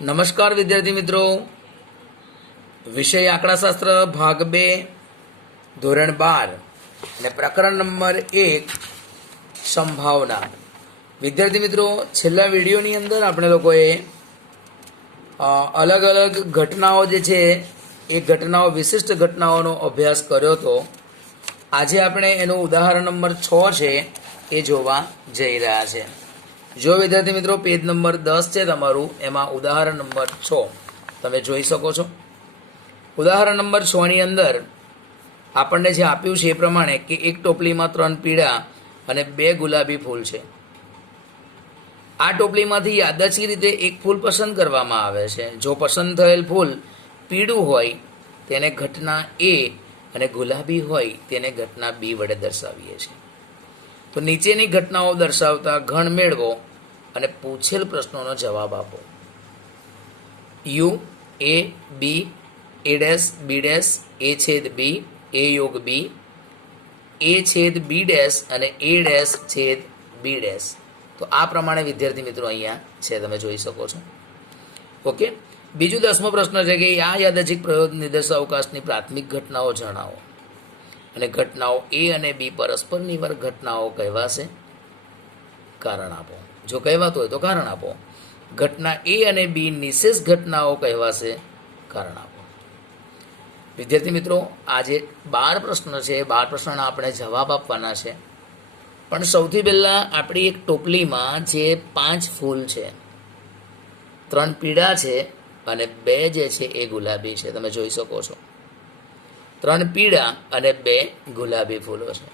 નમસ્કાર વિદ્યાર્થી મિત્રો, વિષય આંકડાશાસ્ત્ર ભાગ 2 ધોરણ 12 અને પ્રકરણ નંબર 1 સંભાવના. વિદ્યાર્થી મિત્રો, છેલ્લા વિડીયોની અંદર આપણે લોકોએ અલગ અલગ ઘટનાઓ જે છે એ ઘટનાઓ વિશિષ્ટ ઘટનાઓનો અભ્યાસ કર્યો હતો. આજે આપણે એનું ઉદાહરણ નંબર 6 છે એ જોવા જઈ રહ્યા છે. જો વિદ્યાર્થી મિત્રો પેજ નંબર 10 છે તમારું, એમાં ઉદાહરણ નંબર 6 તમે જોઈ શકો છો. ઉદાહરણ નંબર 6 ની અંદર આપણને જે આપ્યું છે એ પ્રમાણે કે એક ટોપલીમાં 3 પીળા અને 2 ગુલાબી ફૂલ છે. આ ટોપલીમાંથી યાદચ્છિક રીતે એક ફૂલ પસંદ કરવામાં આવે છે. જો પસંદ થયેલ ફૂલ પીળું હોય તેને ઘટના A અને ગુલાબી હોય તેને ઘટના B વડે દર્શાવીએ છીએ. તો નીચેની ઘટનાઓ દર્શાવતા ગણ મેળવો અને પૂછેલ પ્રશ્નોનો જવાબ આપો. U A B A dash B dash A છેદ બી એ યોગ બી એ છેદ બી ડેશ અને એ ડેશ છેદ બી ડેશ. તો આ પ્રમાણે વિદ્યાર્થી મિત્રો અહીંયા છે, તમે જોઈ શકો છો. ઓકે, બીજું 10મો પ્રશ્ન છે કે આ યાદચ્છિક પ્રયોગ નિર્દેશાવકાશની પ્રાથમિક ઘટનાઓ જણાવો અને ઘટનાઓ A અને B પરસ્પર નિર્ભર ઘટનાઓ કહેવાશે. કારણ આપો. જો કહેવાતું હોય તો કારણ આપો. ઘટના A અને B નિશેષ ઘટનાઓ કહેવાશે. કારણ આપો. વિદ્યાર્થી મિત્રો, આ જે 12 પ્રશ્ન છે, 12 પ્રશ્નના આપણે જવાબ આપવાના છે. પણ સૌથી પહેલાં આપણી એક ટોપલીમાં જે 5 ફૂલ છે, 3 પીળા છે અને 2 જે છે એ ગુલાબી છે, તમે જોઈ શકો છો. 3 પીળા અને 2 ગુલાબી ફૂલો છે.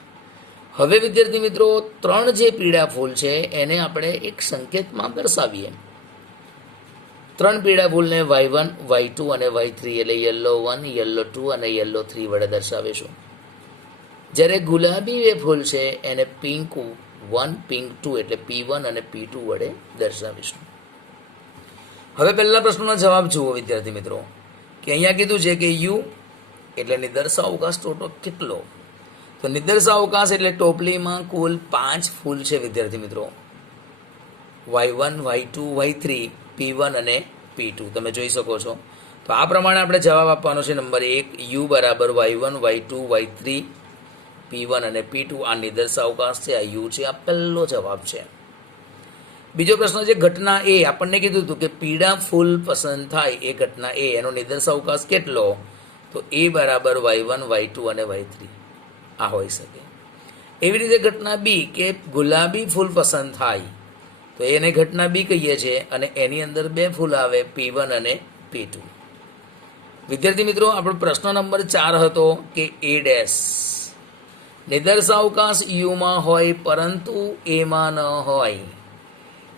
હવે વિદ્યાર્થી મિત્રો, 3 જે પીળા ફૂલ છે એને આપણે એક સંકેતમાં દર્શાવીએ. 3 પીળા ફૂલને y1 y2 અને y3 એટલે યલો 1 યલો 2 અને યલો 3 વડે દર્શાવીશું. જ્યારે ગુલાબી એ ફૂલ છે એને પિંક 1 પિંક 2 એટલે p1 અને p2 વડે દર્શાવીશું. હવે પહેલા પ્રશ્નનો જવાબ જુઓ વિદ્યાર્થી મિત્રો, કે અહીંયા કીધું છે કે યુ એટલે નિદર્શાવકાશ ટોટલ કેટલો? તો નિદર્શાવકાશ એટલે ટોપલીમાં કુલ 5 ફૂલ છે વિદ્યાર્થી મિત્રો. y1 y2 y3 p1 અને p2 તમે જોઈ શકો છો. તો આ પ્રમાણે આપણે જવાબ આપવાનો છે. નંબર 1 u બરાબર y1 y2 y3 p1 અને p2. આ નિદર્શાવકાશ છે, આ u છે, આ પહેલો જવાબ છે. બીજો પ્રશ્ન છે ઘટના A. આપણને કીધું હતું કે પીળા ફૂલ પસંદ થાય એ ઘટના A, એનો નિદર્શાવકાશ કેટલો? તો A બરાબર y1 y2 અને y3 આ હોઈ શકે. એવી રીતે ઘટના B કે ગુલાબી ફૂલ પસંદ થાય તો એને ઘટના B કહીએ છીએ અને એની અંદર 2 ફૂલ આવે p1 અને p2. વિદ્યાર્થી મિત્રો, આપણો પ્રશ્ન નંબર 4 હતો કે A ડેશ નિદર્શાવકાશ યુમાં હોય પરંતુ એમાં ન હોય,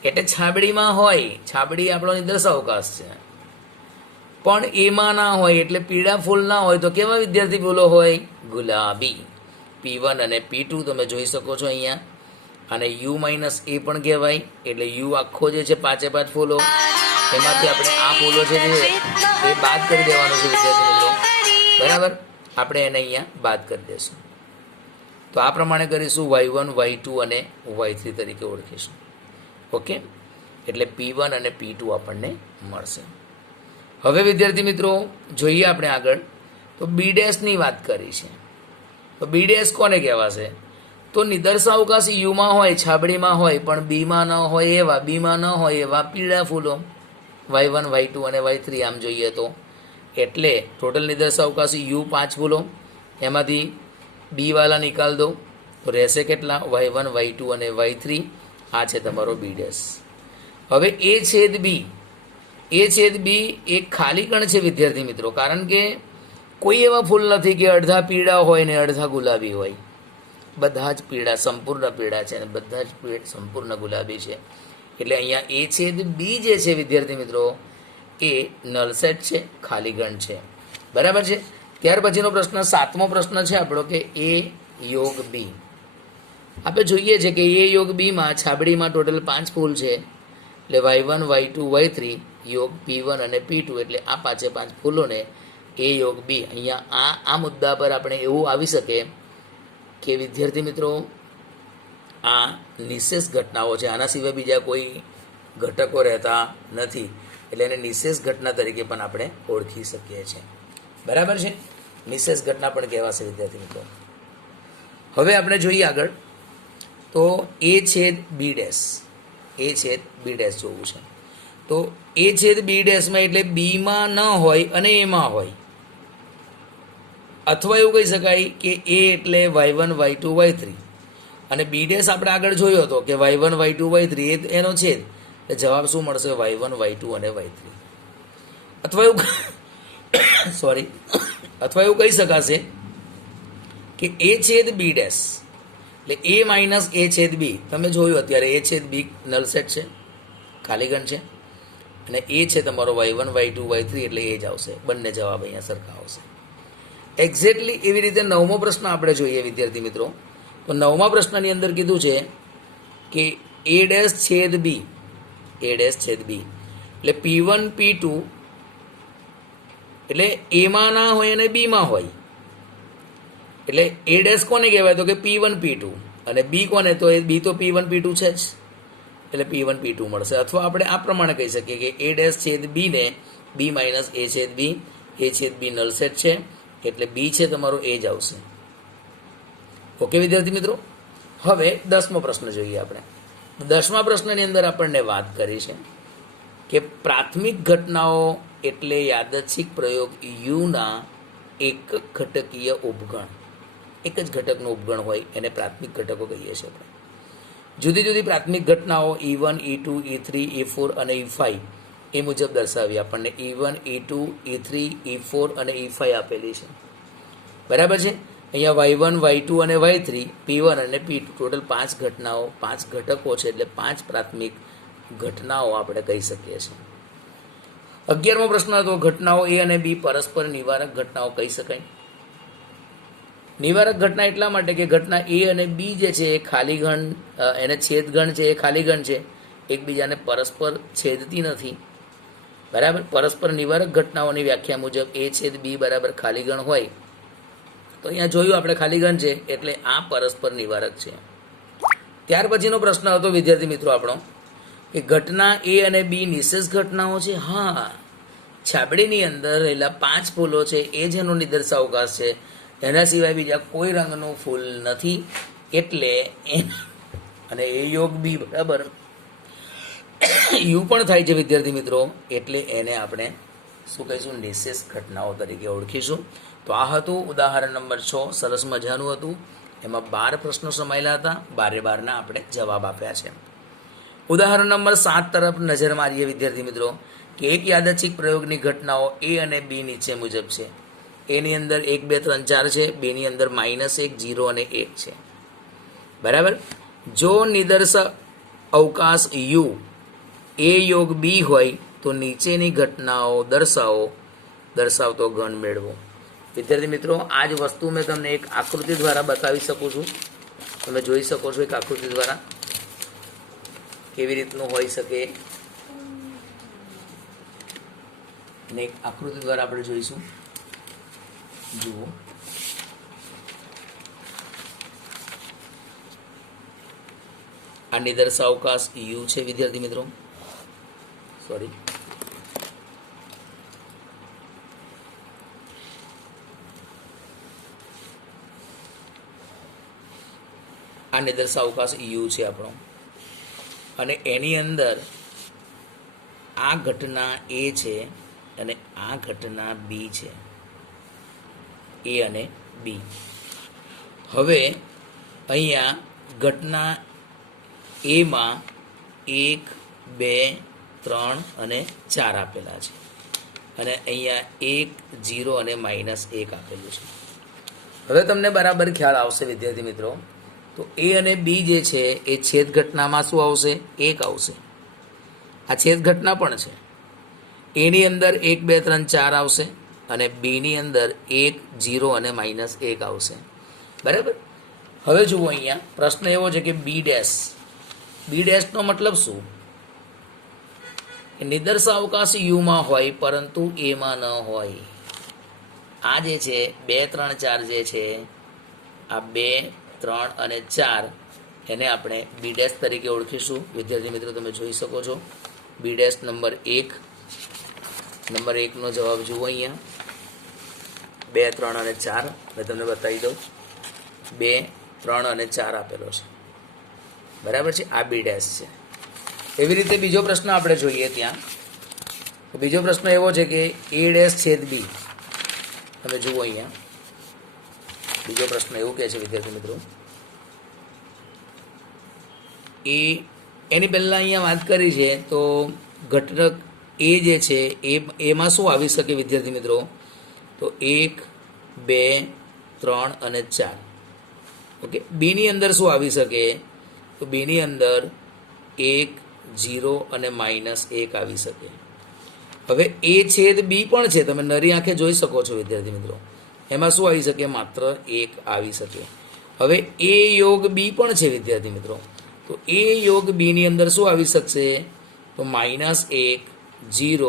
એટલે છાબડીમાં હોય. છાબડી આપણો નિદર્શાવકાશ છે, પણ એમાં ના હોય એટલે પીળા ફૂલ ના હોય તો કેવા વિદ્યાર્થી ફૂલો હોય? ગુલાબી. p1 અને p2 તમે જોઈ શકો છો અહીંયા. અને u માઇનસ એ પણ કહેવાય, એટલે u આખો જે છે 5 ફૂલો, એમાંથી આપણે આ ફૂલો છે એ બાદ કરી દેવાનું છે વિદ્યાર્થી મિત્રો. બરાબર, આપણે એને અહીંયા બાદ કરી દઈશું. તો આ પ્રમાણે કરીશું, y1 y2 અને y3 તરીકે ઓળખીશું. ઓકે, એટલે p1 અને p2 આપણને મળશે. હવે વિદ્યાર્થી મિત્રો જોઈએ આપણે આગળ. તો બી ડેશની વાત કરી છે. તો બી ડેશ કોને કહેવાશે? તો નિદર્શાવકાશ યુમાં હોય, છાબડીમાં હોય, પણ બીમાં ન હોય એવા, બીમાં ન હોય એવા પીળા ફૂલો y1 y2 અને y3 આમ જોઈએ તો. એટલે ટોટલ નિદર્શાવકાશ યુ 5 ફૂલો, એમાંથી બી વાળા નિકાલ દો તો રહેશે કેટલા? y1 y2 અને y3. આ છે તમારો બી ડેશ. હવે એ છેદ બી. એ છેદ બી એક ખાલી કણ છે વિદ્યાર્થી મિત્રો, કારણ કે કોઈ એવા ફૂલ નથી કે અડધા પીળા હોય ને અડધા ગુલાબી હોય. બધા જ પીળા, સંપૂર્ણ પીળા છે અને બધા જ સંપૂર્ણ ગુલાબી છે. એટલે અહીંયા એ છેદ બી જે છે વિદ્યાર્થી મિત્રો એ નલ સેટ છે, ખાલી ગણ છે. બરાબર છે. ત્યાર પછીનો પ્રશ્ન 7મો પ્રશ્ન છે આપણો કે એ યોગ બી. આપણે જોઈએ છે કે એ યોગ બીમાં છાબડીમાં ટોટલ 5 ફૂલ છે, એટલે y1 y2 y3 યોગ p1 અને p2, એટલે આ 5 ફૂલોને એ યોગ બી. અહીંયા આ મુદ્દા પર આપણે એવું આવી શકે કે વિદ્યાર્થી મિત્રો આ નિશેષ ઘટનાઓ છે, આના સિવાય બીજા કોઈ ઘટકો રહેતા નથી. એટલે એને નિશેષ ઘટના તરીકે પણ આપણે ઓળખી શકીએ છીએ. બરાબર છે, નિશેષ ઘટના પણ કહેવાશે વિદ્યાર્થી મિત્રો. હવે આપણે જોઈએ આગળ, તો એ છેદ બી ડેશ, એ છેદ બી ડેશ જોવું છે. તો એ છેદ બી ડેશમાં એટલે બીમાં ન હોય અને એમાં હોય, અથવા એવું કહી શકાય કે એ એટલે y1 y2 y3 અને બી ડેશ આપણે આગળ જોયો હતો કે y1 y2 y3 એનો છેદ, એટલે જવાબ શું મળશે? y1 y2 અને y3. અથવા એવું સોરી અથવા એવું કહી શકાશે કે એ છેદ બી ડેશ એટલે એ માઇનસ એ છેદ બી. તમે જોયું અત્યારે એ છેદ બી નલ સેટ છે, ખાલી ગણ છે, અને એ છે તમારો y1 y2 y3 એટલે એ જ આવશે. બંને જવાબ અહીંયા સરખા આવશે. એક્ઝેક્ટલી એવી રીતે 9મો પ્રશ્ન આપણે જોઈએ વિદ્યાર્થી મિત્રો. તો 9મા પ્રશ્નની અંદર કીધું છે કે એ ડેશ છેદ બી, એ ડેશ છેદ બી એટલે P1 P2 એટલે એમાં ના હોય અને બીમાં હોય, એટલે એ ડેશ કોને કહેવાય? તો કે P1 P2 અને બી કોને? તો એ બી તો P1 P2 છે જ, એટલે P1 P2 મળશે. અથવા આપણે આ પ્રમાણે કહી શકીએ કે એ ડેશ છેદ બી ને બી માઇનસ એ છેદ બી, એ છેદ બી નલ સેટ છે એટલે બી છે તમારો એ જ આવશે. ઓકે વિદ્યાર્થી મિત્રો. હવે 10મો પ્રશ્ન જોઈએ આપણે. 10મા પ્રશ્નની અંદર આપણને વાત કરી છે કે પ્રાથમિક ઘટનાઓ એટલે યાદચ્છિક પ્રયોગ યુના એક ઘટકીય ઉપગણ, એક જ ઘટકનો ઉપગણ હોય એને પ્રાથમિક ઘટકો કહીએ છીએ આપણે. જુદી જુદી પ્રાથમિક ઘટનાઓ E1 E2 E3 E4 અને E5 એ મુજબ દર્શાવી. આપણને E1 E2 E3 E4 અને E5 આપેલી છે. બરાબર છે. અહીંયા y1 y2 અને y3 P1 અને P2 ટોટલ 5 ઘટનાઓ, 5 ઘટકો છે એટલે 5 પ્રાથમિક ઘટનાઓ આપણે કહી શકીએ છીએ. 11મો પ્રશ્ન હતો ઘટનાઓ એ અને બી પરસ્પર નિવારક ઘટનાઓ કહી શકાય. નિવારક ઘટના એટલા માટે કે ઘટના એ અને બી જે છે એ ખાલી ગણ, એને છેદ ગણ છે એ ખાલી ગણ છે, એકબીજાને પરસ્પર છેદતી નથી. બરાબર. પરસ્પર નિવારક ઘટનાઓની વ્યાખ્યા મુજબ એ છેદ બી બરાબર ખાલી ગણ હોય, તો અહીંયા જોયું આપણે ખાલી ગણ છે એટલે આ પરસ્પર નિવારક છે. ત્યાર પછીનો પ્રશ્ન હતો વિદ્યાર્થી મિત્રો આપણો કે ઘટના એ અને બી નિશેષ ઘટનાઓ છે. હા, છાબડીની અંદર રહેલા 5 ફૂલો છે એ જ એનો નિદર્શાવકાશ છે, એના સિવાય બીજા કોઈ રંગનું ફૂલ નથી, એટલે અને એ યોગ બી બરાબર યુ પણ થાય છે વિદ્યાર્થી મિત્રો, એટલે એને આપણે શું કહીશું? નિશેષ ઘટનાઓ તરીકે ઓળખીશું. તો આ હતું ઉદાહરણ નંબર 6. સરસ મજાનું હતું. એમાં 12 પ્રશ્નો સમાયેલા હતા, 12 આપણે જવાબ આપ્યા છે. ઉદાહરણ નંબર 7 તરફ નજર મારીએ વિદ્યાર્થી મિત્રો કે એક યાદચ્છિક પ્રયોગની ઘટનાઓ એ અને બી નીચે મુજબ છે. એની અંદર 1 2 3 4 છે, બેની અંદર -1 0 અને 1 છે. બરાબર. જો નિદર્શક અવકાશ યુ એ યોગ બી હોય તો નીચેની ઘટનાઓ દર્શાવતો ગણ મેળવો. વિદ્યાર્થી મિત્રો, આ જ વસ્તુ મેં તમને એક આકૃતિ દ્વારા બતાવી શકું છું. તમે જોઈ શકો છો એક આકૃતિ દ્વારા કેવી રીતનું હોઈ શકે, ને એક આકૃતિ દ્વારા આપણે જોઈશું. જુઓ, આ નિદર્શાવકાશ યુ છે વિદ્યાર્થી મિત્રો. સોરી, આ નિદર્શાવકાશ યુ છે આપણો, અને એની અંદર આ ઘટના એ છે અને આ ઘટના બી છે, એ અને બી. હવે અહીંયા ઘટના એમાં 1 2 3 અને 4 આપેલા છે, અને અહીંયા 1 0 અને -1 આપેલું છે. હવે તમને બરાબર ખ્યાલ આવશે વિદ્યાર્થી મિત્રો. તો એ અને બી જે છે એ છેદ ઘટનામાં શું આવશે? 1 આવશે. આ છેદ ઘટના પણ છે. એની અંદર 1 2 3 4 આવશે અને બીની અંદર 1 0 અને -1 આવશે. બરાબર. હવે જુઓ, અહીંયા પ્રશ્ન એવો છે કે બી ડેશનો મતલબ શું? નિદર્શાવકાશ યુમાં હોય પરંતુ એમાં ન હોય. આ જે છે 2 3 4 જે છે, આ 2 3 અને 4 એને આપણે બી ડેશ તરીકે ઓળખીશું. વિદ્યાર્થી મિત્રો તમે જોઈ શકો છો બી ડેશ નંબર 1 નંબર 1નો જવાબ જુઓ અહીંયા 2, 3 અને 4 મેં તમને બતાવી દઉં 2, 3 અને 4 આપેલો છે, બરાબર છે. આ બી ડેશ છે. એવી રીતે બીજો પ્રશ્ન આપણે જોઈએ ત્યાં. બીજો પ્રશ્ન એવો છે કે એ ડેશ છેદ બી. તમે જુઓ અહીંયા બીજો પ્રશ્ન એવું કહે છે વિદ્યાર્થી મિત્રો, એની પહેલાં અહીંયા વાત કરી છે તો ઘટક એ જે છે એમાં શું આવી શકે વિદ્યાર્થી મિત્રો, તો 1, 2, 3 અને 4. ઓકે, બીની અંદર શું આવી શકે, તો બીની અંદર 1, 0 અને -1 આવી શકે. હવે એ છેદ બી પણ છે, તમે નરી આંખે જોઈ શકો છો વિદ્યાર્થી મિત્રો. એમાં શું આવી શકે, માત્ર 1 આવી શકે. હવે એ યોગ બી પણ છે વિદ્યાર્થી મિત્રો, તો એ યોગ બીની અંદર શું આવી શકશે, તો -1, 0,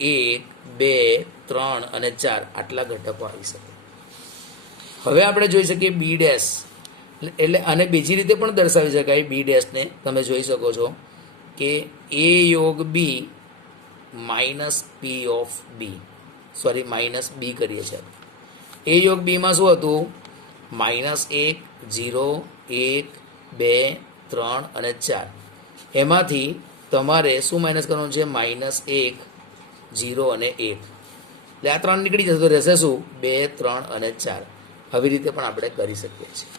1, 2, 3 અને 4 આટલા ઘટકો આવી શકે. હવે આપણે જોઈ શકીએ બી ડેશ, એટલે આને બીજી રીતે પણ દર્શાવી શકાય. બી ડેશને તમે જોઈ શકો છો કે એ યોગ b -p of b, sorry -b કરીએ છીએ. એ યોગ બીમાં શું હતું, -1, 0, 1, 2, 3 અને 4. એમાંથી તમારે શું માઇનસ કરવાનું છે, -1, 0 અને 1. એટલે આ 3 નીકળી જશે તો રહેશે શું, 2, 3 અને 4. આવી રીતે પણ આપણે કરી શકીએ છીએ,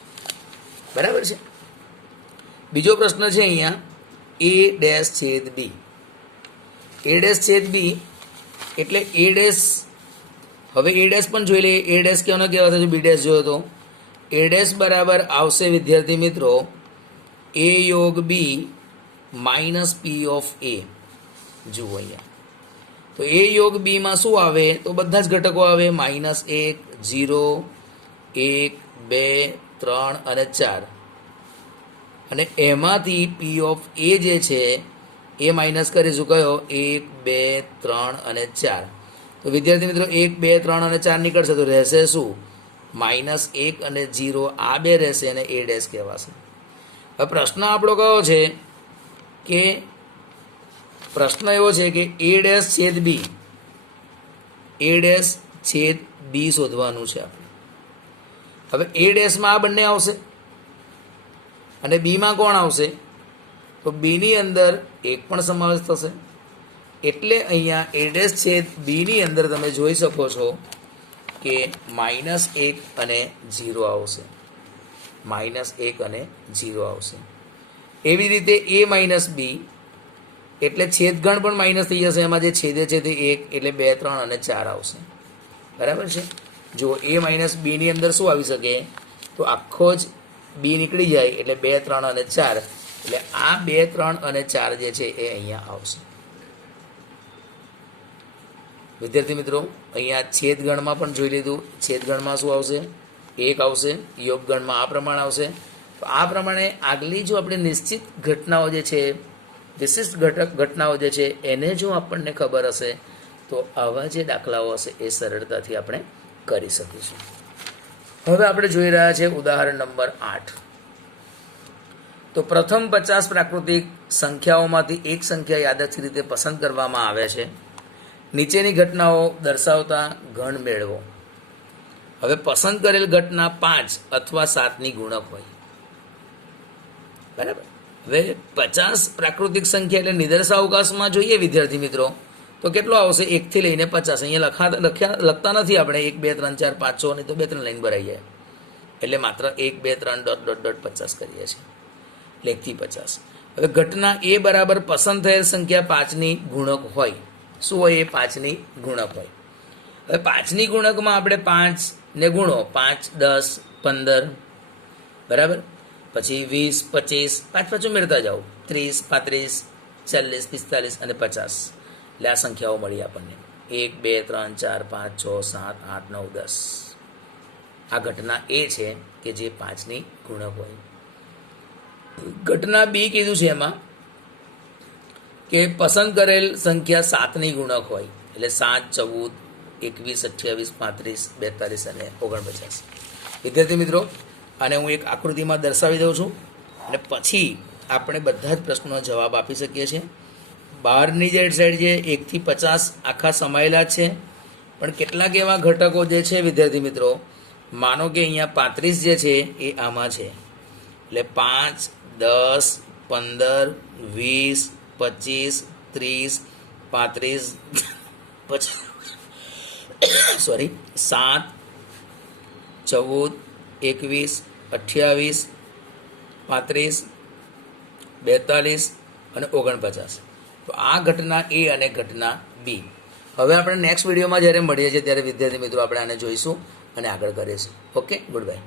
બરાબર છે. બીજો પ્રશ્ન છે અહીંયા એ ડેશ છેદ બી. એ ડેશ છેદ બી એટલે એ ડેશ, હવે એ ડેશ પણ જોઈ લઈએ. એ ડેશ કેવાનો કહેવાય છે, બી ડેશ જોયો તો એ ડેશ બરાબર આવશે વિદ્યાર્થી મિત્રો એ યોગ બી -p ઓફ એ. જુઓ અહીંયા તો એ યોગ બીમાં શું આવે, તો બધા જ ઘટકો આવે, -1, 0, 1, 2, 3 અને 4. અને એમાંથી p ઓફ એ જે છે એ માઇનસ કરીશું કયો, 1, 2, 3 અને 4. તો વિદ્યાર્થી મિત્રો 1, 2, 3 અને 4 નીકળશે તો રહેશે શું, -1 અને 0 આ બે રહેશે અને એ ડેશ કહેવાશે. હવે પ્રશ્ન આપણો કયો છે કે પ્રશ્ન એવો છે કે એ ડેશ છેદ બી, એ ડેશ છેદ બી શોધવાનું છે આપણે. હવે એ ડેશમાં આ બંને આવશે અને બીમાં કોણ આવશે, તો બીની અંદર 1 પણ સમાવેશ થશે. એટલે અહીંયા એ ડેશ છેદ બીની અંદર તમે જોઈ શકો છો કે -1 અને 0 આવશે, -1 અને 0 આવશે. એવી રીતે a માઇનસ બી એટલે છેદગણ પણ માઇનસ થઈ જશે. એમાં જે છેદે છે તે 1 એટલે 2, 3 અને 4 આવશે, બરાબર છે. જો a માઇનસ બીની અંદર શું આવી શકે, તો આખો જ બી નીકળી જાય એટલે 2, 3 અને 4. એટલે આ 2, 3 અને 4 જે છે એ અહીંયા આવશે. વિદ્યાર્થી મિત્રો અહીંયા છેદગણમાં પણ જોઈ લીધું, છેદગણમાં શું આવશે, 1 આવશે. યોગગણમાં આ પ્રમાણે આવશે. તો આ પ્રમાણે આગલી જો આપણે નિશ્ચિત ઘટનાઓ જે છે, વિશિષ્ટ ઘટનાઓ જે છે એને જો આપણને ખબર હશે તો આવા જે દાખલાઓ હશે એ સરળતાથી આપણે કરી શકીશું. હવે આપણે જોઈ રહ્યા છીએ ઉદાહરણ નંબર 8. તો પ્રથમ 50 પ્રાકૃતિક સંખ્યાઓમાંથી એક સંખ્યા યાદચ્છિક રીતે પસંદ કરવામાં આવે છે. નીચેની ઘટનાઓ દર્શાવતા ગણ મેળવો. હવે પસંદ કરેલ ઘટના 5 અથવા 7ની ગુણક હોય, બરાબર. હવે 50 પ્રાકૃતિક સંખ્યા એટલે નિદર્શાવકાશમાં જોઈએ વિદ્યાર્થી મિત્રો તો કેટલો આવશે, 1 થી લઈને 50. અહીંયા લખતા નથી આપણે 1, 2, 3, 4, 5, 6 નહીં તો 2, 3 લાઈન ભરાઈ જાય. એટલે માત્ર 1, 2, 3 ડોટ ડોટ ડોટ 50 કરીએ છીએ, એટલે 1 થી 50. હવે ઘટના એ બરાબર પસંદ થયેલ સંખ્યા 5ની ગુણક હોય. શું હોય, એ 5ની ગુણક હોય. હવે 5ની ગુણકમાં આપણે 5 ને ગુણો, 5, 10, 15, બરાબર. પછી 20, 25, 5 ઉમેરતા જાઓ, 30, 35, 40, 45 અને 50. એટલે આ સંખ્યાઓ મળી આપણને 1, 2, 3, 4, 5, 6, 7, 8, 9, 10. આ ઘટના એ છે કે જે 5ની ગુણક હોય. ઘટના બી કીધું છે એમાં કે પસંદ કરેલ સંખ્યા 7ની ગુણક હોય. એટલે 7, 14, 21, 28, 35, 42 અને 49. વિદ્યાર્થી મિત્રો અને હું એક આકૃતિમાં દર્શાવી દઉં છું અને પછી આપણે બધા જ પ્રશ્નોનો જવાબ આપી શકીએ છીએ. બહારની જે સાઈડ જે 1 થી 50 આખા સમાયેલા છે, પણ કેટલાક એવા ઘટકો જે છે વિદ્યાર્થી મિત્રો, માનો કે અહીંયા 35 જે છે એ આમાં છે, એટલે 5, 10, 15, 20, 25, 30, 35, 50 સોરી 7, 14, 21, 28, 35, 42 અને 49. તો આ ઘટના એ અને ઘટના બી. હવે આપણે નેક્સ્ટ વિડીયોમાં જ્યારે મળીએ છીએ ત્યારે વિદ્યાર્થી મિત્રો આપણે આને જોઈશું અને આગળ કરીશું. Okay, good bye.